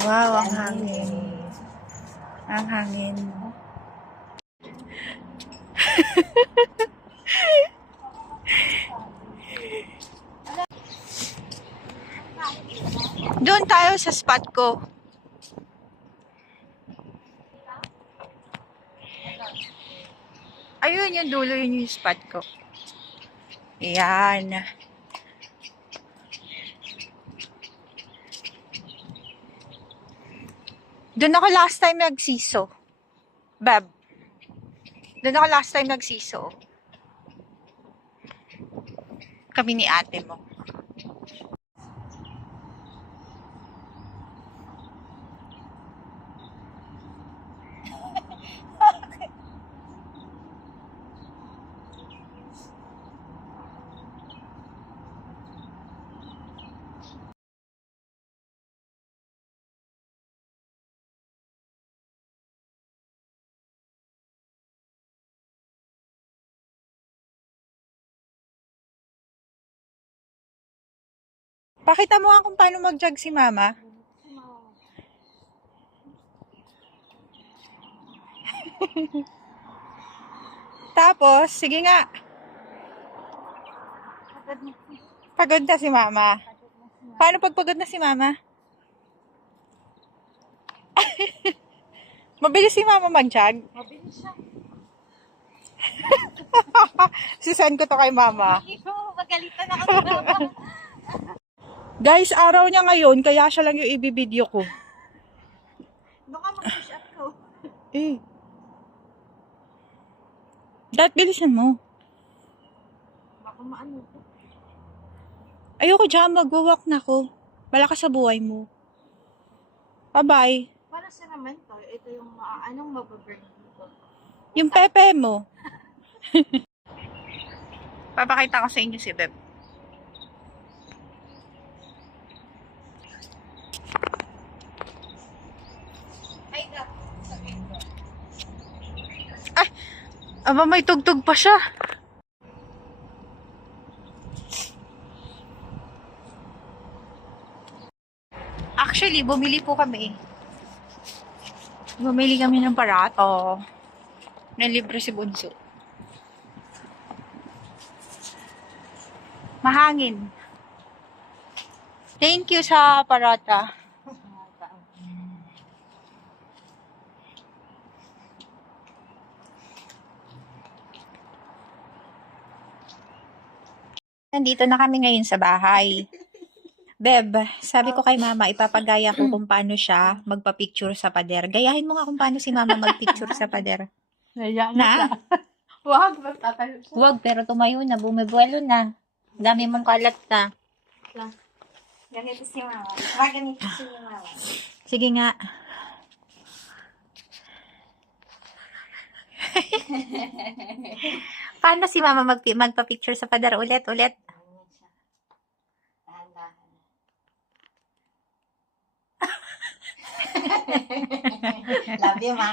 Wow, ang hangin. Ang hangin. Doon tayo sa spot ko. Ayun yung dulo, yun yung spot ko. Ayan. Doon ako last time nagsiso. Bab. Doon ako last time nagsiso. Kami ni ate mo. Pakita mo nga kung paano mag-jog si mama. Tapos, sige nga. Pagod na si mama. Paano pag pagod na si mama? Mabilis si mama mag-jog? Mabilis siya. Sisend ko to kay mama. Magalitan ako sa mama. Guys, araw niya ngayon, kaya siya lang yung ibibideo ko. Doon ka mag-push up ko. Eh. Dahil bilisan mo. Baka maano ko. Ayoko dyan, mag-walk na ko. Wala ka sa buhay mo. Bye-bye. Para sa naman to, ito yung anong mababurn dito. Yung pepe mo. Papakita ko sa inyo si Beb. Ay, sabihin ko. Ay! Aba, may tugtog pa siya. Actually, bumili po kami. Bumili kami ng parato. Na libre si Bunso. Mahangin. Thank you sa parata. Nandito na kami ngayon sa bahay. Beb, sabi ko kay mama, ipapagaya ko kung paano siya magpa-picture sa pader. Gayahin mo nga kung paano si mama mag-picture sa pader. Na? Wag, tatayo siya. Huwag, pero tumayo na, bumibuelo na. Dami mong kalat na. Ganito si mama. Ganito si mama. Sige nga. Paano si mama magpa-picture sa pader? Ulit. Love you, ma.